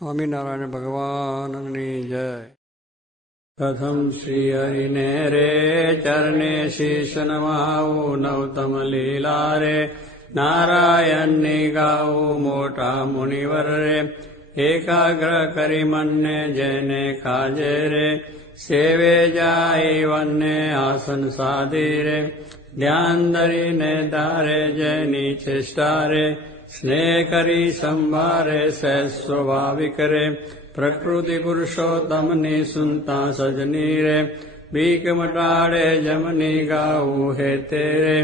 સ્વામિનારાયણ ભગવાનની જય. પ્રથમ શ્રી હરિને રે ચરણે શીશ નમાવું નવતમ લીલા રે નારાયણની ગાવું મોટા મુનિવર રે એકાગ્ર કરી મનને જેને ખાજે રે સેવે જાય વનને આસન સાધી રે ધ્યાન ધરીને ધારે જેની ચેષ્ટા રે સ્નેહ કરી સંભારે સહેજ સ્વાભાવિક રે પ્રકૃતિ પુરુષોત્તમની સુનતા સજની રે બીક મટાડે જમની ગાવું હે તેરે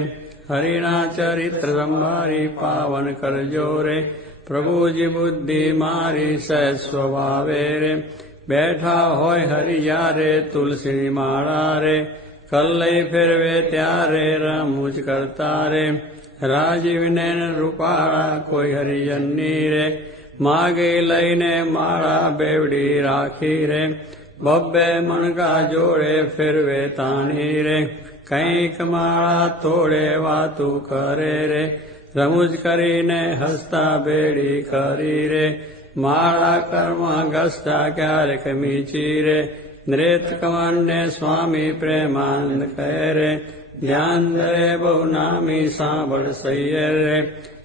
હરિના ચરિત્ર સંભારી પાવન કરજો રે પ્રભુજી બુદ્ધિ મારી સહેજ સ્વભાવે રે બેઠા હોય હરિયારે તુલસી માળા રે કલ્લઈ ફેરવે ત્યારે રમૂજ કરતા રે રાજીવને રૂપાળા કોઈ હરિજનની રે માગે લઈને માળા બેવડી રાખી રે બબ્બે મણકા જોડે ફેરવે તાણી રે કંઈક માળા તોડે વાતું કરે રે રમૂજ કરીને હસતા બેડી કરી રે માળા કર્મ ઘસતા ક્યારેક મીચી રે નૃત કમળને સ્વામી પ્રેમાનંદ કહે રે ધ્યાન ધરે બહુ નામી સાંભળ સૈયર રે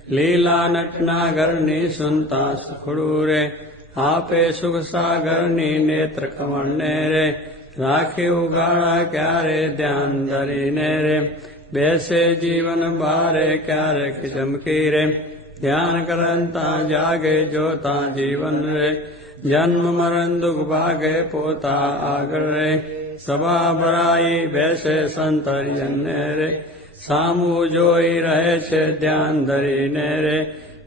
લીલા નટના ઘરની સુનતા સુખડું રે આપે સુખ સાગરની નેત્ર કમળને રે રાખી ઉગાડા ક્યારે ધ્યાન ધરીને રે બેસે જીવન બારે ક્યારેક ચમકી રે ધ્યાન કરતા જાગે જોતા જીવન રે જન્મ મરણ દુઃખ ભાગે પોતા આગળ રે સભા ભરાઈ બેસે સંત હરિજનને રે સામું જોઈ રહે છે ધ્યાન ધરીને રે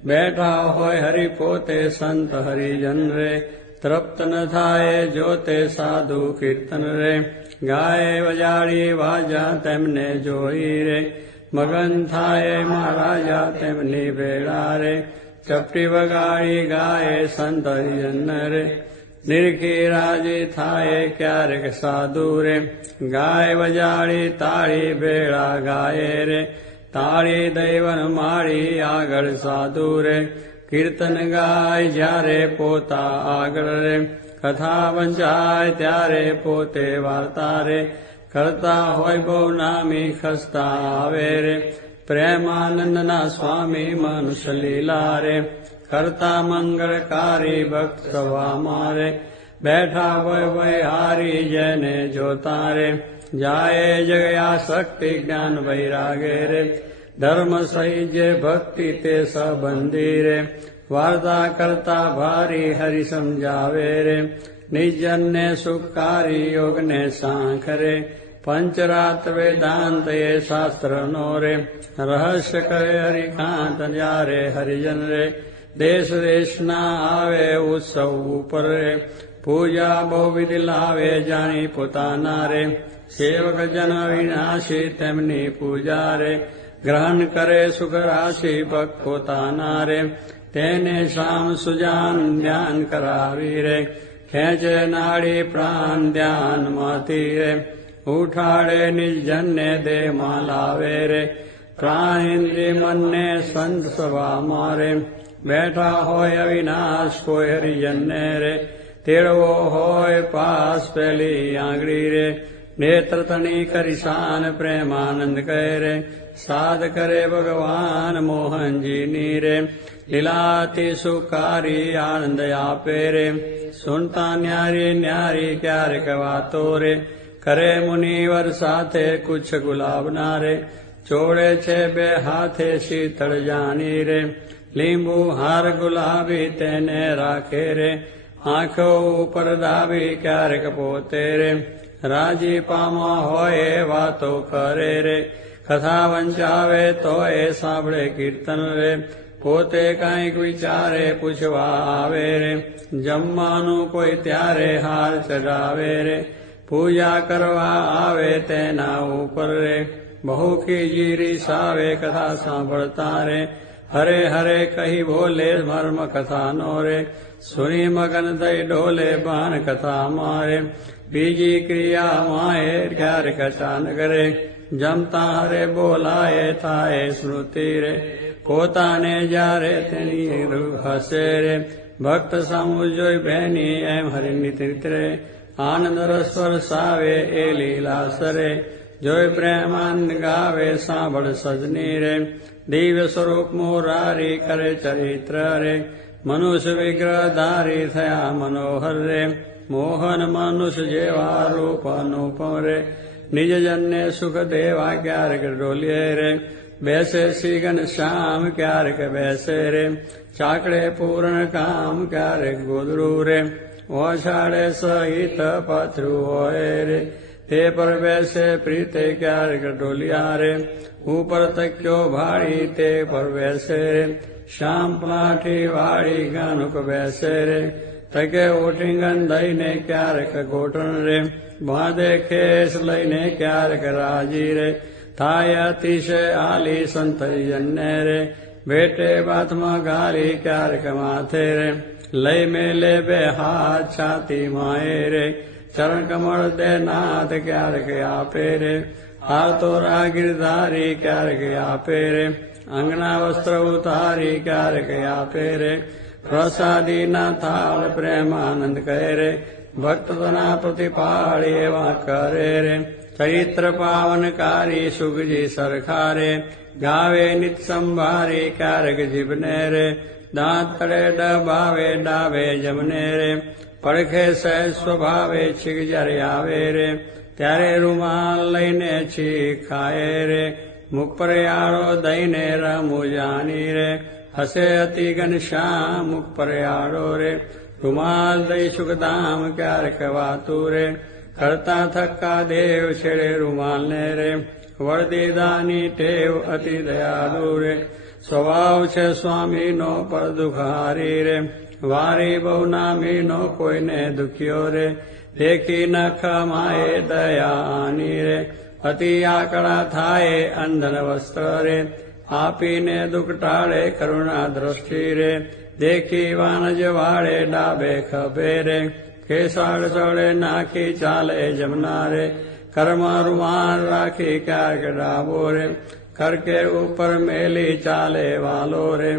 બેઠા હોય હરિ પોતે સંત હરિજન રે તૃપ્ત ન થાય જોતે સાધુ કીર્તન રે ગાય વજાડી વાજા તેમને જોઈ રે મગન થાય મહારાજા તેમની ભેળા રે ચપટી વગાડી ગાય સંત હરિજન રે નિરખી રાજી થાય ક્યારેક સાધુ રે ગાય વજાડી તાળી ભેળા ગાય રે તાળી દૈવન માળી આગળ સાધુ રે કીર્તન ગાય જ્યારે પોતા આગળ રે કથા વંચાય ત્યારે પોતે વાર્તા રે કરતા હોય બહુ નામી ખસતા આવે રે પ્રેમાનંદના સ્વામી મનુષ્ય લીલા રે કરતા મંગળકારી ભક્ત સવા મારે બેઠા હોય વય હારી જેને જોતા રે જાય જગયા શક્તિ જ્ઞાન વૈરાગે રે ધર્મ સહી જે ભક્તિ તે સંબંધી રે વાર્તા કરતા ભારી હરિ સમજાવે રે નિજનને સુખકારી યોગને સાંખ રે પંચરાત વેદાંત એ શાસ્ત્રનો રે રહસ્ય કરે હરિકાંત જ્યારે હરિજન રે દેશ દેશના આવે ઉત્સવ ઉપર રે પૂજા બહુવિધ લાવે જાણી પોતાના રે સેવક જન વિનાશી તેમની પૂજા રે ગ્રહણ કરે સુખ રાશિ ભક્ત પોતાના રે તેને શામ સુજાન ધ્યાન કરાવી રે ખેંચે નાડી પ્રાણ ધ્યાનમાંથી રે ઉઠાડે નિર્જનને દેહમાં લાવે રે પ્રાણ ઇન્દ્રિય મનને સંત સભા મારે બેઠા હોય અવિનાશ કોઈ હરિજનને રે તેડવો હોય પાસ પેલી આંગળી રે નેત્ર તણી કરી શાન પ્રેમાનંદ કહે રે સાધ કરે ભગવાન મોહનજીની રે લીલાથી સુખારી આનંદ આપે રે સુનતા ન્યારી ન્યારી ક્યારેક વાતો રે કરે મુનિવર સાથે કુછ ગુલાબના રે ચોડે છે બે હાથે શીતળ જાણી રે લીંબુ હાર ગુલાબી તેને રાખે રે આંખો ઉપર દાબી ક્યારેક પોતે રે રાજી પામા હોય વાતો કરે રે કથા વંચાવે તો એ સાંભળે કીર્તન રે પોતે કાંઈક વિચારે પૂછવા આવે રે જમવાનું કોઈ ત્યારે હાર ચઢાવે રે પૂજા કરવા આવે તેના ઉપર રે બહુ ખીજી રીસાવે કથા સાંભળતા રે હરે હરે કહી બોલે મર્મ કથાનો રે સુની મગન થઈ ડોલે બાન કથા મારે બીજી ક્રિયા માએ ક્યારેક અચાનક રે જમતા હરે બોલાય થાય સ્મૃતિ રે પોતાને જ્યારે તેની હસે રે ભક્ત સામું જોઈ બહેની એમ હરિની તીર્થરે આનંદ રસ વરસાવે એ લીલા સરે જોઈ પ્રેમાનંદ ગાવે સાંભળ સજની રે દિવ્ય સ્વરૂપ મોરારી કરે ચરિત્ર રે મનુષ્ય વિગ્રહ ધારી થયા મનોહર રે મોહન મનુષ્ય જેવા રૂપ અનુપમ રે નિજ જનને સુખ દેવા ક્યારેક ડોલીએ રે બેસે શ્રી ઘનશ્યામ ક્યારેક બેસે રે ચાકડે પૂર્ણ કામ ક્યારેક ગોદરું રે ઓછાડે સહિત પથરું હોય રે તે પર બેસે પ્રીતે ક્યારેક ડોલિયા રે ઉપર તક્યો ભાડી તે પર બેસે રે શ્યામ પ્લાઠી વાળી ગાનુક બેસે રે તકે ઓઠીંગન દઈને ક્યારેક ગોઠણ રે બાંધે ખેસ લઈને ક્યારેક રાજી રે થાય અતિશય આલી સંતરીજનને રે બેટે બાથમાં ગાલી ક્યારેક માથે રે લઈ મેલે બે હાથ છાતી માએ રે ચરણ કમળ દે નાથ ક્યારેક આપે રે હાર તો રાગીરધારી ક્યારેક આપે રે અંગના વસ્ત્ર ઉતારી ક્યારેક આપે રે પ્રસાદીના થાળ પ્રેમાનંદ કહે રે ભક્તના પ્રતિપાળી એવા કરે રે ચરિત્ર પાવનકારી સુખજી સરખારે ગાવે નિત સંભારી ક્યારેક જીભને રે દાંત તળે ડબાવે ડાવે જમને રે પડખે સહેજ સ્વભાવે છીક જ્યારે આવે રે ત્યારે રૂમાલ લઈને છીક ખાય રે મુખ પર યાળો દઈને રમુ જાની રે હસે અતિ ઘનશ્યામ મુખ પર યાળો રે રૂમાલ દઈ સુખધામ ક્યારેક વાતું રે કરતા થક્કા દેવ છેડે રૂમાલને રે વળદીદાની ટેવ અતિ દયાળુ રે સ્વભાવ છે સ્વામીનો પર દુખારી રે વારી બહુ નામીનો કોઈને દુખ્યો રે દેખી નખ માએ દયાની રે અતિ આકડા થાય અંધન વસ્ત્ર રે આપીને દુઃખ ટાળે કરુણા દ્રષ્ટિ રે દેખી વાનજ વાળે ડાબે ખભે રે ખેસાડ ચડે નાખી ચાલે જમના રે કર્મા રૂમાલ રાખી ક્યારેક ડાબો રે કરકે ઉપર મેલી ચાલે વાલો રે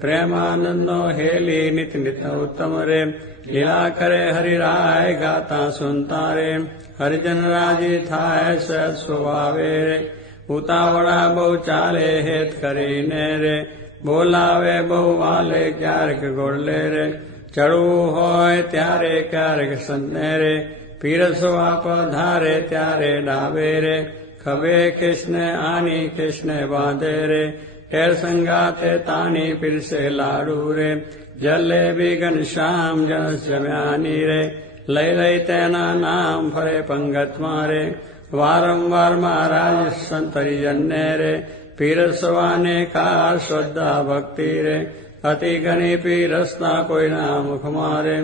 પ્રેમાનંદનો હેલી નિત નિત ઉત્તમ રે લીલા કરે હરિરાય ગાતા સુનતા રે હરિજન રાજી થાય સત સ્વભાવે રે ઉતાવળા બહુ ચાલે હેત કરીને રે બોલાવે બહુ વાલે ક્યારેક ગોળલે રે ચડવું હોય ત્યારે ક્યારેક સંને રે પીરસવા પધારે ત્યારે ડાબે રે ખભે કૃષ્ણ આની કૃષ્ણ બાંધે રે ઠેર સંગાતે તાની પીરસે લાડુ રે જલેબી ઘનશ્યામ જનસ જમ્યાની રે લઈ લઈ તેના નામ ફરે પંગતમાં રે વારંવાર મહારાજ સંતરીજનને રે પીરસવાને કાર શ્રદ્ધા ભક્તિ રે અતિ ઘણી પીરસતા કોઈના મુખમાં રે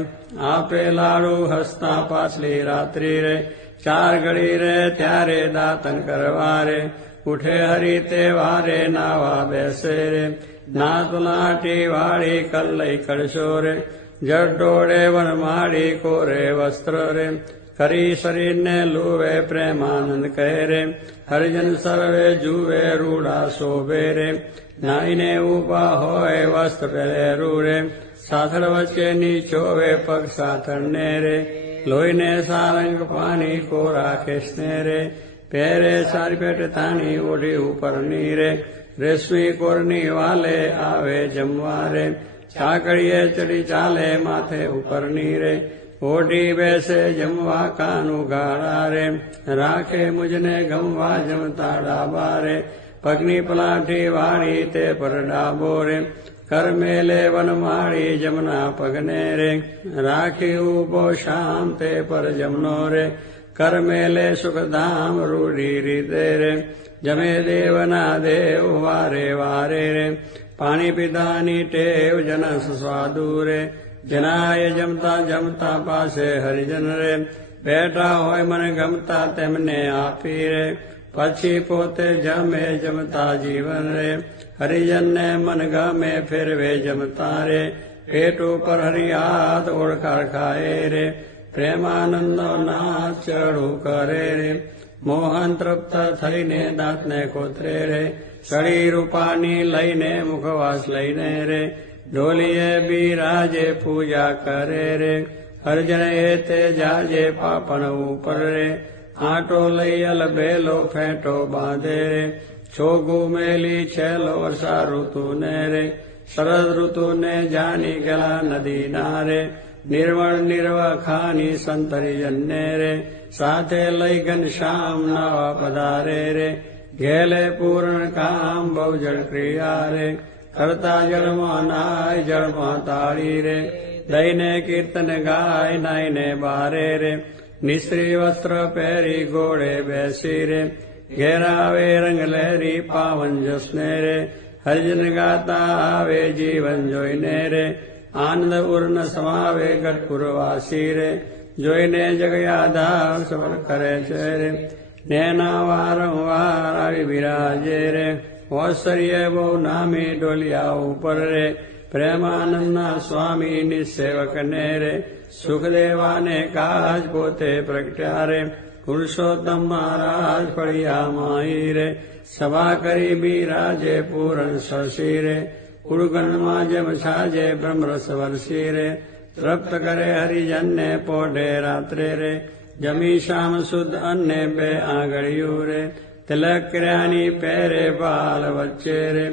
આપે લાડુ હસતા પાછલી રાત્રિ રે ચાર ઘડી રે ત્યારે દાતન કરવા રે ઉઠે હરી તે વારે નાવા બેસે રે નાત લાટી વાળી કલ્લઈ કળશો રે જડ ડોળે વનમાળી કોરે વસ્ત્ર રે કરી શરીરને લુવે પ્રેમાનંદ કહે રે હરિજન સર્વે જુએ રૂડા શોભે રે નાઈને ઉભા હોય વસ્ત્ર પહેરેરું રે સાથળ વચ્ચે નીચોવે પગ સાથળને રે લોહીને સારંગ પાણી કોરા ખેસને રે પહેરે સારી પેટ તાની ઓઢી ઉપરની રે રેશમી કોરની વાલે આવે જમવા રે ચાકડીએ ચડી ચાલે માથે ઉપરની રે ઓઢી બેસે જમવા કાનું ગાળા રે રાખે મુજને ગમવા જમતા ડાબા રે પગની પલાઠી વાળી તે પર ડાબો રે કર મેલે વનમાળી જમના પગને રે રાખી ઉભો શામ તે પર જમનો રે કર મેલે સુખધામ રૂઢી રીતે રે જમે દેવના દેવ વારે વારે રે પાણી પીધાની ટેવ જનસ સ્વાદુ રે જનાય જમતા જમતા પાસે હરિજન રે બેઠા હોય મને ગમતા તેમને આપી રે પછી પોતે જમે જમતા જીવન રે હરિજનને મન ગમે ફેરવે જમતા રે પેટ ઉપર હરિયાત ઓળખાર ખાય રે પ્રેમાનંદનો નાથ ચડું કરે રે મોહન તૃપ્ત થઈને દાંતને કોતરે રે સળી રૂપાની લઈને મુખવાસ લઈને રે ઢોલીએ બિરાજે પૂજા કરે રે હરજણ એ તે જાજે પાપણ ઉપર રે આંટો લઈ અલબેલો ફેંટો બાંધે રે છોગું મેલી છેલ્લો વર્ષા ઋતુ ને રે શરદ ઋતુ ને જાની ગલા નદી ના રે નિર્વણ નિર્વખાની સંતરી જન્ને રે સાથે લઈ ઘનશ્યામ નવા પધારે રે ઘેલે પૂર્ણ કામ બહુજળ ક્રિયા રે કરતા જળમાં નાય જળમાં તાળી રે દઈને કીર્તન ગાય નાઈને બારે રે નિશ્રી વસ્ત્ર પહેરી ઘોડે બેસી રે ઘેરાવે રંગ લહેરી પાવન જસને રે હરિજન ગાતા આવે જીવન જોઈને રે આનંદ ઉર્ન સમાવે ગઢપુરવાસી રે જોઈને જગયાધાર સવર કરે છે રે નેના વારંવાર આવી બિરાજે રે ઔશ્ચર્ય બહુ નામી ડોલિયા ઉપર રે પ્રેમાનંદના સ્વામી નિસેવક ને રે સુખદેવાને કાજ પોતે પ્રગટ્યા રે પુરુષોત્તમ મહારાજ ફળિયા માઈ રે સભા કરી બિરાજે પૂરણ શશી રે ઉડગણમાં જેમ છાજે બ્રહ્મરસ વરસી રે તૃપ્ત કરે હરિજનને પોઢે રાત્રે રે જમી શામ શુદ્ધ અન્ને બે આંગળિયું રે તિલક કર્યાની પહેરે બાલ વચ્ચે રે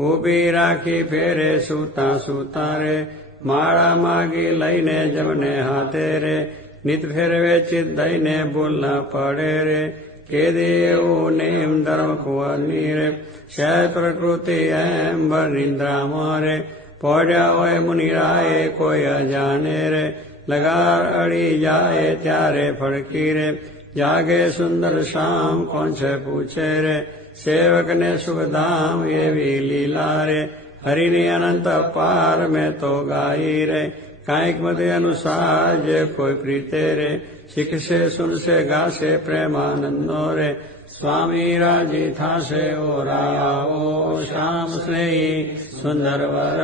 ઊભી રાખી ફેરે સૂતા સૂતા રે માળા માગી લઈને જમને હાથે રે નિત ફેરવે ચિત દઈને ભૂલ ન પડે રે કેદી એવું નેમ ધર્મ કુંવરની રે શય પ્રકૃતિ એમ ભર નિંદ્રામાં રે પોઢ્યા હોય મુનિરાએ કોઈ અજાને રે લગાર અડી જાય ત્યારે ફડકી રે જાગે સુંદર શામ કોણ છે પૂછે રે સેવકને સુખધામ એવી લીલા રે હરિની અનંત પાર મેં તો ગાઈ રે કાંઈક મતે અનુસાર જે કોઈ પ્રીતે રે શીખશે સુનશે ગાશે પ્રેમાનંદો રે સ્વામી રાજી થાશે ઓ રાઓ શ્યામ સ્નેહી સુંદર વર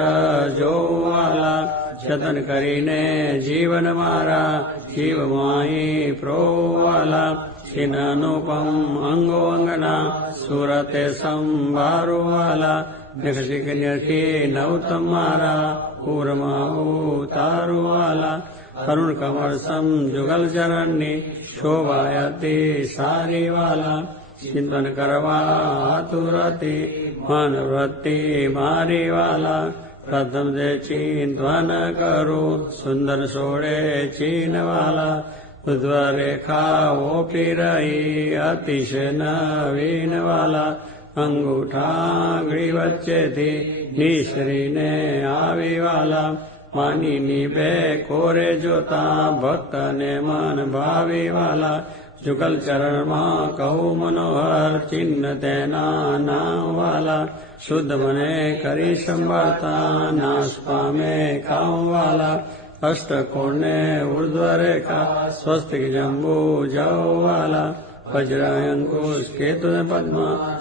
જોવાલા જતન કરીને જીવન મારા જીવ માઈ પ્રોવાલા છિન અનુપમ અંગો અંગના સુરતે સંભારુવાલા નખશી કન્યખી નવતમ મારા પૂરમાં ઉતારુવાલા કરુણ કમળ સમ જુગલ ચરણની શોભાયતી સારી વાલા ચિંતન કરવા આતુરતી મન વૃત્તિ મારી વાલા પ્રથમ જે ચિંતવન કરું સુંદર સોળે ચીનવાલા ઉધ્વ રેખા ઓપી રહી અતિશય નવીન વાલા અંગૂઠાંગળી વચ્ચેથી નિશ્રીને આવી વાલા માનીની બે કોરે જોતા ભક્તને મન ભાવી વાલા જુગલ ચરણમાં કહું મનોહર ચિહ્ન તેના નામ વાલા શુદ્ધ મને કરી સંભાળતા નાશ પામે કામ વાલા અષ્ટકોણને ઉર્ધ્વ રેખા સ્વસ્તિક જંબુ જવાલા વજ્ર અંકુશ કેતુ પદ્મ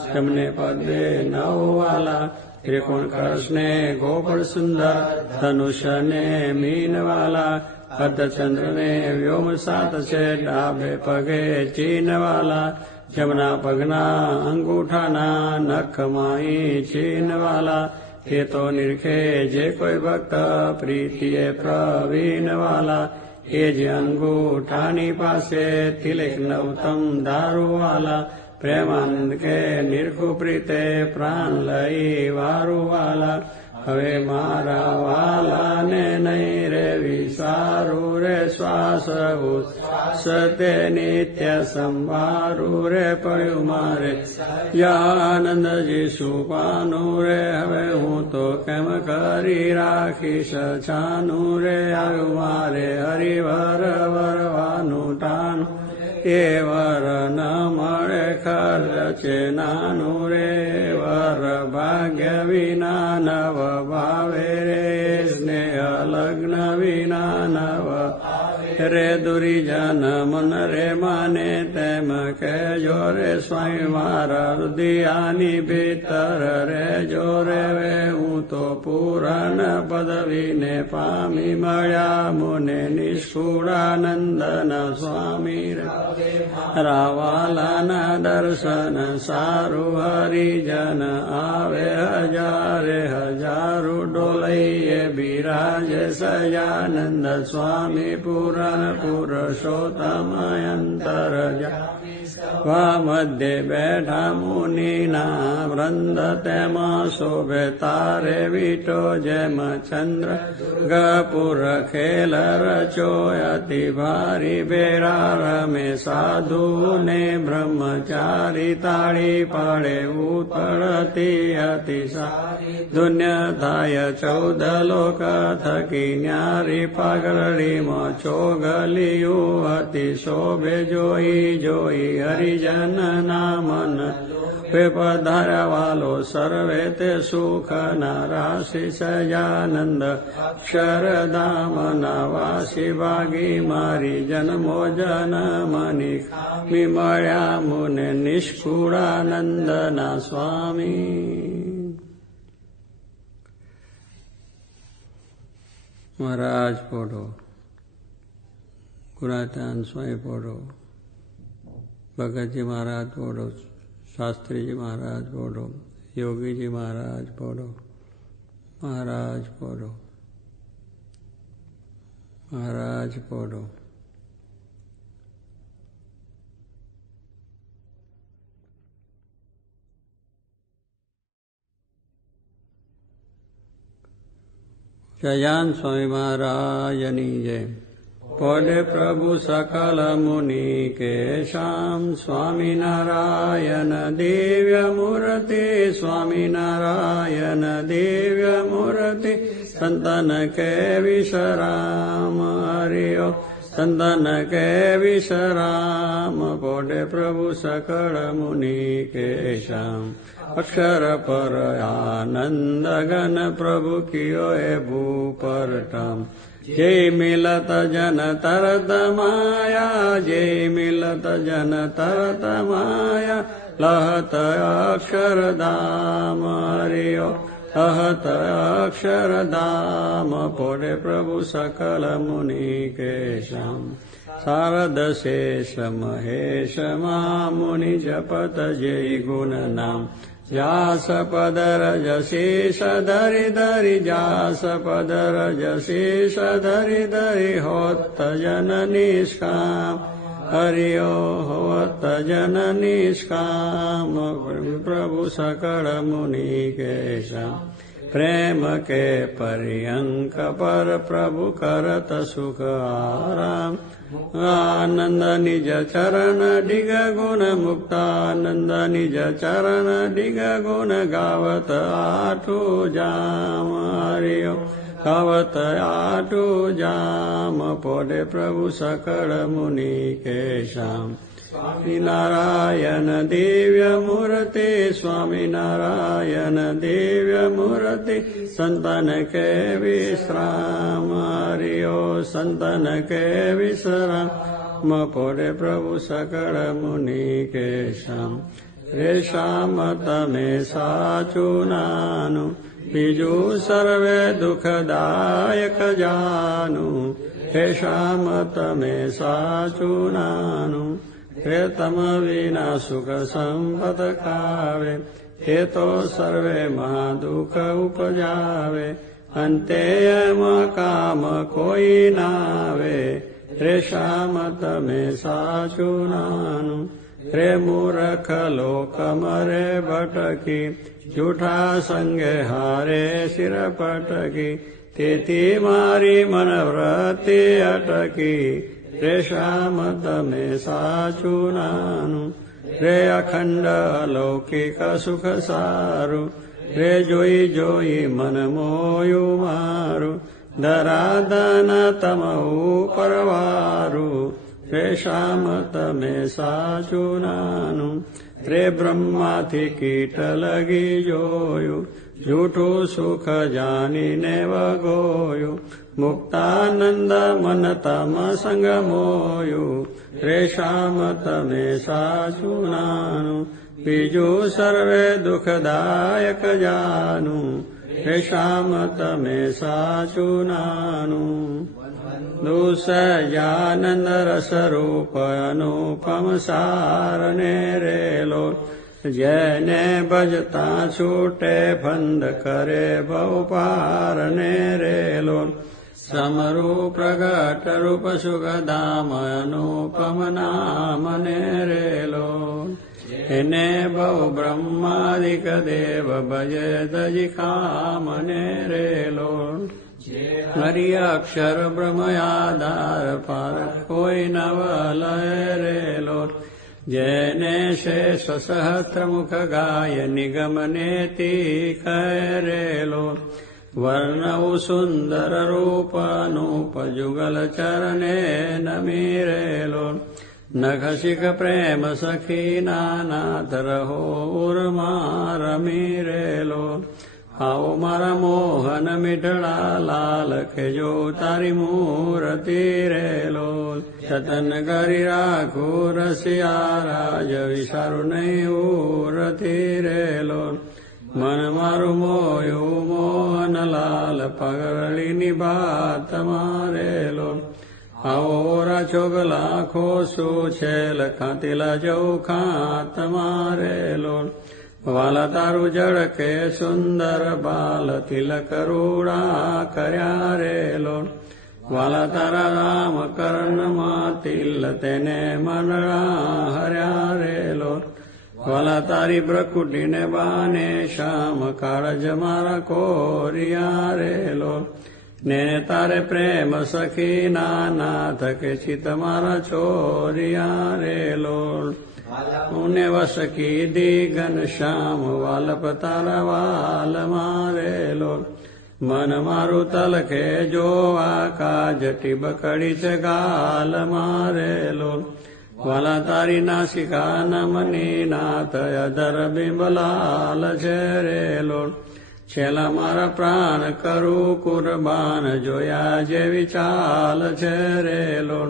જમને પદે નવવાલા ત્રિકોણ કળશને ગોપળ સુંદર ધનુષને મીનવાલા અર્ધચંદ્રને વ્યોમ સાત છે ડાબે પગે ચીનવાલા જમના પગના અંગૂઠાના નખમાઈ ચીનવાલા એ તો નિરખે જે કોઈ ભક્ત પ્રીતિએ પ્રવીણવાલા એ જ અંગૂઠાની પાસે તિલક નવતમ દારૂવાલા પ્રેમાનંદ કે નિરખુ પ્રીતે પ્રાણ લઈ વારુવાલા હવે મારા વાલાને નહીં રે વિસારું રે શ્વાસ સતે નિત્ય સંભારું રે પડ્યું મારે આનંદજી સુપાનું રે હવે હું તો કેમ કરી રાખીશ છાનું રે આવ્યું મારે હરિવર વરવાનું ટાણું એ વર ન મળે ખર્ચે નાનું રે વર ભાગ્ય વિના નવ ભાવે રે સ્નેહ લગ્ન વિના નવ રે દુરીજન મન રે માને તેમ કહેજો રે સ્વામી મારા હૃદયાની ભીતર રેજો રે હું તો પૂરણ પદવીને પામી મળ્યા મુને નિષ્ઠુરાનંદન સ્વામી રાવાલાના દર્શન સારું હરિજન આવે હજારે હજારો ડોલૈયે બિરાજ સજાનંદ સ્વામી પૂરણ પુરુષોત્તમ અંતર મધ્ય બેઠા મુનિના વૃંદ તેમાં શોભે તારે વીટો જેમ ચંદ્ર ગપુર ખેલ રચો અતિ ભારી બેરા રમે સાધુ ને બ્રહ્મચારી તાળી પાડે ઉતળતી અતિ દુન્ય થાય 14 લોક થકી ન્યારી પાઘરડીમાં ચોગલિયું અતિ શોભે જોઈ જોઈ હરિજન નામન પધાર્યા વાલો સર્વે તે સુખ ના રાશિ સજાનંદ અક્ષરધામના વાસી ભાગી મારી જન્મો જનમની મી મળ્યા મુને નિષ્કુળાનંદના સ્વામી. મહારાજ પોઢો, ગુણાતાન સ્વામી પોઢો, ભગતજી મહારાજ પોઢો, શાસ્ત્રીજી મહારાજ પોઢો, યોગીજી મહારાજ પોઢો, મહારાજ પોઢો, મહારાજ પોઢો. જયાન સ્વામી મહારાજની જય. પોઢે પ્રભુ સકલ મુનિ કે શ્યામ સ્વામિનારાયણ દિવ્ય મૂર્તિ સ્વામિનારાયણ દિવ્ય મૂર્તિ સંતન કે વિશ્રામ હરિઓ સંતન કે વિશ્રામ. પોઢે પ્રભુ સકળ મુનિ કે શ્યામ અક્ષર પર આનંદ ગન પ્રભુ કિયો એ ભૂપરટમ. જય મિલત જન તરત માયા જય મિલત જન તરત માયા લહત અક્ષરધામ હરિયો લહત અક્ષરધામ. પોઢે પ્રભુ સકલ મુનિ કે શ્યામ શારદ શેષ મહેશ મુનિ જપત જય ગુણ નામ. જાસ પદર જશેષ ધરી ધરી જાસ પદર જશેષ ધરી ધરી હોત જન નિષ્કામ હરિયો હોત જન નિષ્કામ. પ્રભુ સકળ મુનિ કે શ્યામ પ્રેમ કે પર્યંક પર પ્રભુ કરત સુખ આરામ. આનંદ નિજ ચરણ ડિગ ગુણ મુક્તાનંદ નિજ ચરણ ડિગ ગુણ ગાવત આઠું જામ હરિયો ગાવત આઠું જામ. પોઢે પ્રભુ સકળ મુનિ કે શ્યામ સ્વામિનારાયણ દિવ્ય મૂર્તિ સ્વામિનારાયણ દિવ્ય મૂર્તિ સંતન કે વિશ્રામ હરિયો સંતન કે વિશ્રામ. પોઢે પ્રભુ સકળ મુનિ કે શ્યામ રે શ્યામ તમે સાચું નાનું બીજું સર્વે દુઃખદાયક જાનું. હે શ્યામ તમે સાચું નાનું હે તમ વિના સુખ સંપત ખાવે. હે તો સર્વે મહાદુઃખ ઉપજાવે અંતે એમાં કામ કોઈ નાવે. રે શ્યામ તમે સાચું નાનું રે મૂર્ખ લોક મરે ભટકી જૂઠા સંગે હારે શિર પટકી. તેથી મારી મનવૃત્તિ અટકી. રે શ્યામ તમે સાચું નાનું રે અખંડ અલૌકિક સુખ સારું. રે જોઈ જોઈ મન મોયું મારું ધરાધન તમ ઉપરવારું. રે શ્યામ તમે સાચું નાનું રે બ્રહ્માથી કીટ લગી જોયું જૂઠું સુખ જાનીને વગોયું. મુક્તાનંદ મન તમ સંગ મોયું, રેશામ તમે સાચું નાનું, બીજું સર્વે દુઃખદાયક જાનું, રેશામ તમે સાચું નાનું. દુસજાનંદ રસરૂપ અનુપમ સારને રેલો, જેને ભજતા છૂટે ફંદ કરે બહુ પારને રેલો. સમરૂપ પ્રગટ રૂપ સુખધામ અનુપમ નામને રેલો, એને બહુ બ્રહ્માદિક દેવ ભજે દજી કામને રેલો. હરિ અક્ષર બ્રહ્મ આધાર પાર કોઈ નવ લય રેલો, જેને શેષ સહસ્ત્ર મુખ ગાય નિગમ નેતિ કરેલો. વર્ણવું સુંદર રૂપ અનુપ જુગલ ચરણે નમીરેલો, નખશિખ પ્રેમ સખી નાનાથ રહો ઉર્મા રમીરેલો. આવો મારા મોહન મીઠડા લાલ ખેજો તારી મૂર્તિ રેલો, જતન કરી રાખું રસિયા રાજ વિચારું નહીં ઉરતિ રેલો. મન મારું મોયું મોહન લાલ પગરળીની બાત મારેલો. આવો રાછો લાખો શું છે લખાતીલા જવું ખાત મારેલો. વાલા તારું જળકે સુંદર બાલ તિલક રૂડા કર્યા રેલો, વાલા તારા રામ કર્ણમાં તિલ તેને મનડા હર્યા રેલો. વાલા તારી બ્રકુટીને બાને શ્યામ કાળજ મારા કોરિયા રેલો, ને તારે પ્રેમ સખી નાનાથ કે ચિત મારા ચોરિયા રેલો. ઉને વસ કીધી ઘન શ્યામ વાલપ તારા વાલ મારેલો, મન મારું તલખે જોવા કાજ ટીબકડી છે ગાલ મારેલો. વાલા તારી નાસિકા નમની નાથ અધર બિંબલાલ છે રેલો, છેલ્લા મારા પ્રાણ કરું કુરબાન જોયા જેવી ચાલ છે રેલો.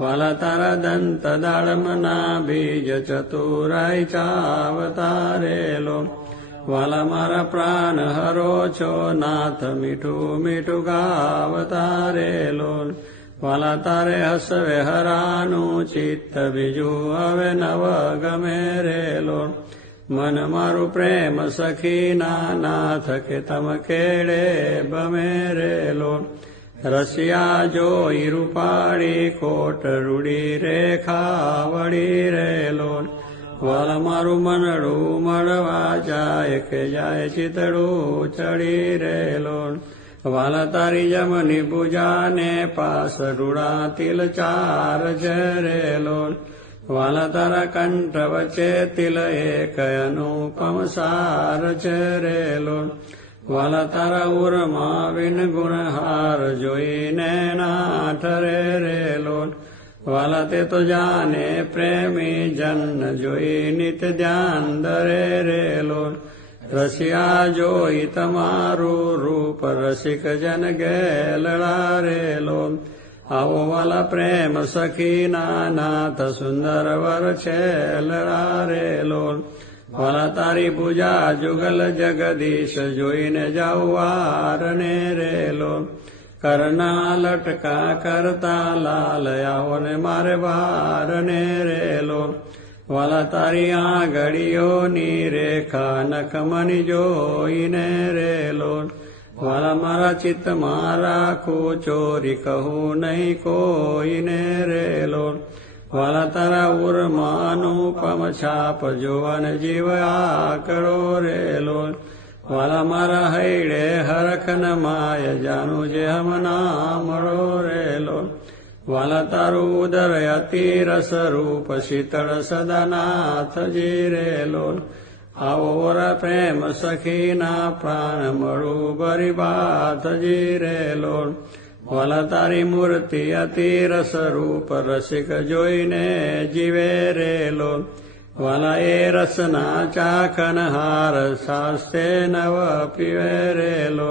વાલા તારા દંત દાડમના બીજ ચતુરાઈ ચાવતારેલો, વાલા મારા પ્રાણ હરો છો નાથ મીઠું મીઠું ગાવતારેલો. વાલા તારે હસવે હરાનું ચિત્ત બીજું હવે નવ ગમે રેલો, મન મારું પ્રેમ સખી નાથ કે તમ કેળે બમે રેલો. રસિયા જોઈ રૂપાળી કોટ રૂડી રેખા વળી રેલો, વલ મારું મનડું મળવા જાય કે જાય ચિતડું ચડી રેલો. વાલા તારી જમની પૂજાને પાસ રૂડા તિલ ચાર છે રેલો, વાલા તારા કંઠ વચ્ચે તિલ એક અનુપમ સાર છે રેલો. વાલા તારા ઉરમાં વિન ગુણહાર જોઈને ના ઠરે રેલો, વાલા તે તો જાને પ્રેમી જન જોઈ નિત ધ્યાન દરે રેલો. રસિયા જોઈ તમારું રૂપ રસિક જન ગેલડા રેલો, આવો વાલા પ્રેમ સખી નાથ સુંદર વર છેલડા રેલો. વાલા તારી પૂજા જુગલ જગદીશ જોઈને જાઉં ને રેલો, કરના લટકા કરતા લાલ આવો ને મારે વારને રેલો. વાલા તારી આંગળીઓની રેખા નખમની જોઈને રેલો, વાલા મારા ચિત્તમાં રાખું ચોરી કહું નહીં કોઈને રેલો. વાલા તારા ઉરમાં અનુપમ છાપ જોવન જીવ આકરો રેલો, વાલા મારા હૈડે હરખન માય જાનું જે હમ નામડો રેલો. વાલા તારું ઉદર અતિ રસ રૂપ શીતળ સદાનાથજી રેલો, આવો પ્રેમ સખીના પ્રાણ મળું બરી બાથજી રેલો. વાલા તારી મૂર્તિ અતિ રસ રૂપ રસિક જોઈને જીવે રેલો, વાલા એ રસના ચાખન હાર શાસ્તે નવ પીવે રેલો.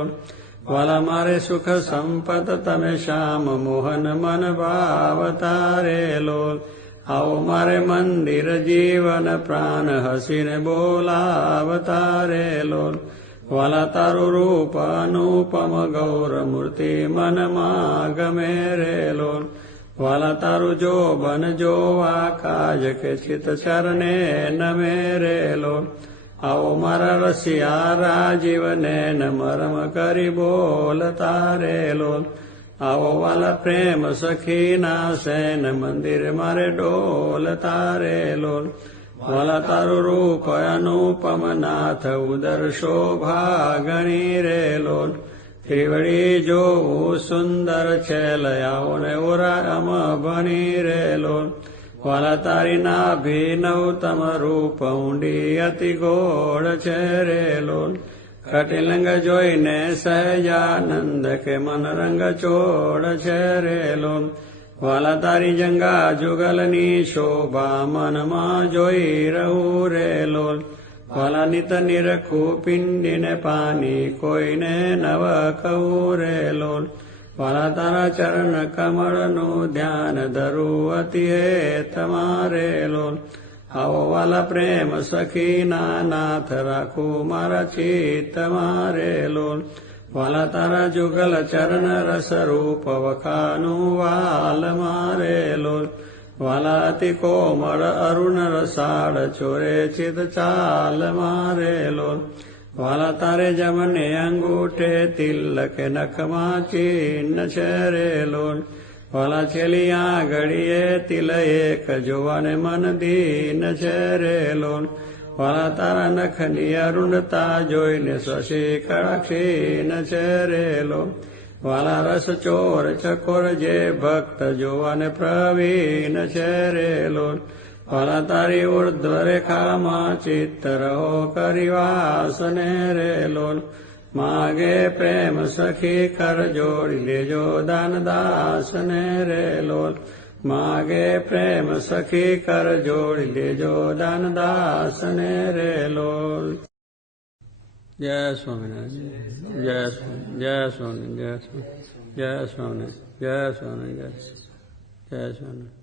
વાલા મારે સુખ સંપત તમે શ્યામ મોહન મન ભાવતા રે લોલ આવો મારે મંદિર જીવન પ્રાણ હસીને બોલાવતા રે લોલ વાલા તારું રૂપ અનુપમ ગૌર મૂર્તિ મનમાં ગમે રે લોલ વાલા તારું જોબન જોવા કાજ કે ચિત ચરણે નમે રે લોલ આવો મારા રસિયા રાજીવને ન મરમ કરી બોલતા રે લોલ આવો વાલા પ્રેમ સખીના સેન મંદિર મારે ડોલતા રે લોલ વાલા તારું રૂપ અનુપમ નાથ ઉદર શોભા ગણી રે લોલ ત્રિવડી જોવું સુંદર છે લયાઓ ને ઉરામ ભણી રે લોલ વાલા તારી નાભી નવતમ રૂપ ઊંડી અતિ ગોળ છે રે લોલ કટિલંગ જોઈને સહજાનંદ કે મન રંગ ચોળ છે રે લોલ વાલા તારી જંગા જુગલની શોભા મનમાં જોઈ રહું રે લોલ વાલા નિત નિરખું પિંડીને પાની કોઈને નવ કહું રે લોલ વાલા તારા ચરણ કમળનું ધ્યાન ધરું અતિ હે તમારે લોલ આવો વાલા પ્રેમ સખીના નાથ રાખું મારા ચિત્ત મારે લોલ વાલા તારા જુગલ ચરણ રસ રૂપ વખાનું વાલ મારે લોલ વાલા અતિ કોમળ અરુણ રસાળ ચોરે ચિત ચાલ મારે લોલ વાલા તારે જમને અંગૂઠે તિલક નખમાં ચિહ્ન છે રે લોલ વાલા છેલ્લી આંગળીએ તિલ એક જોવાને મન દીન છે રે લોલ વાલા તારા નખની અરુણતા જોઈને શશી કળક્ષીન છે રે લોલ વાલા રસ ચોર ચકોર જે ભક્ત જોવાને પ્રવીણ છે રે લોલ વાલા તારી ઉર્ધ્વ રેખામાં ચિત્ત રહો કરીવાસને રે લોલ માગે પ્રેમ સખી કર જોડી લેજો દાન દાસને રે લોલ માગે પ્રેમ સખી કર જોડી લેજો દાન દાસને રે લોલ જય સ્વામિનારાયણ જય સ્વામી જય સ્વામી જય સ્વામી જય સ્વામી જય સ્વામી જય સ્વામી